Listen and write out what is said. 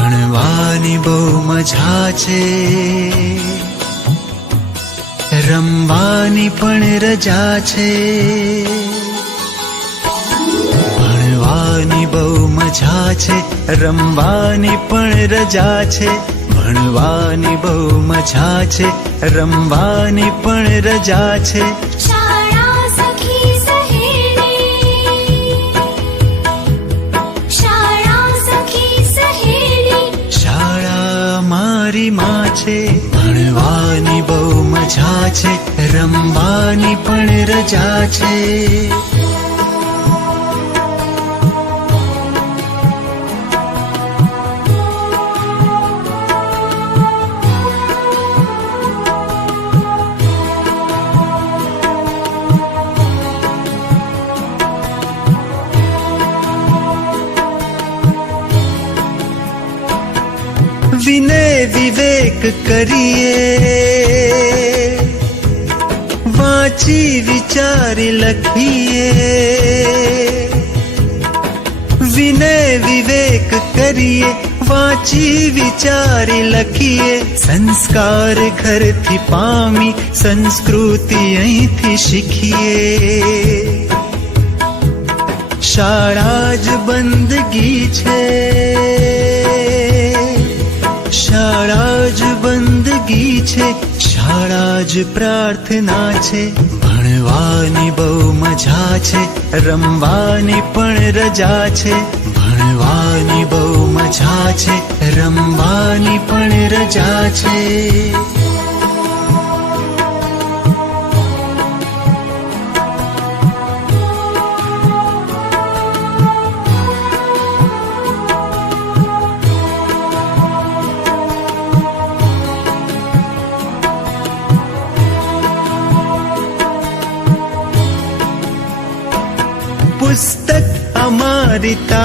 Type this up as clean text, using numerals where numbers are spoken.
ભણવાની બહુ મજા છે, રમવાની પણ રજા છે. ભણવાની બહુ મજા છે, રમવાની પણ રજા છે. ભણવાની બહુ મજા છે, રમવાની પણ રજા છે. શાળા સખી સહેલી, શાળા સખી સહેલી, શાળા મારી માં છે. ભણવાની બહુ મજા છે, રમવાની પણ રજા છે. વિનય વિવેક કરીએ, વાંચી વિચારી લખીએ. વિનય વિવેક કરીએ, વાંચી વિચારી લખીએ. સંસ્કાર ઘરથી પામી, સંસ્કૃતિ અહીંથી શીખીએ. શાળા જ બંદગી છે, શાળા જ બંદગી છે. શાળા જ પ્રાર્થના છે. ભણવાની બહુ મજા છે, રમવાની પણ રજા છે. ભણવાની બહુ મજા છે, રમવાની પણ રજા છે. પુસ્તક અમારી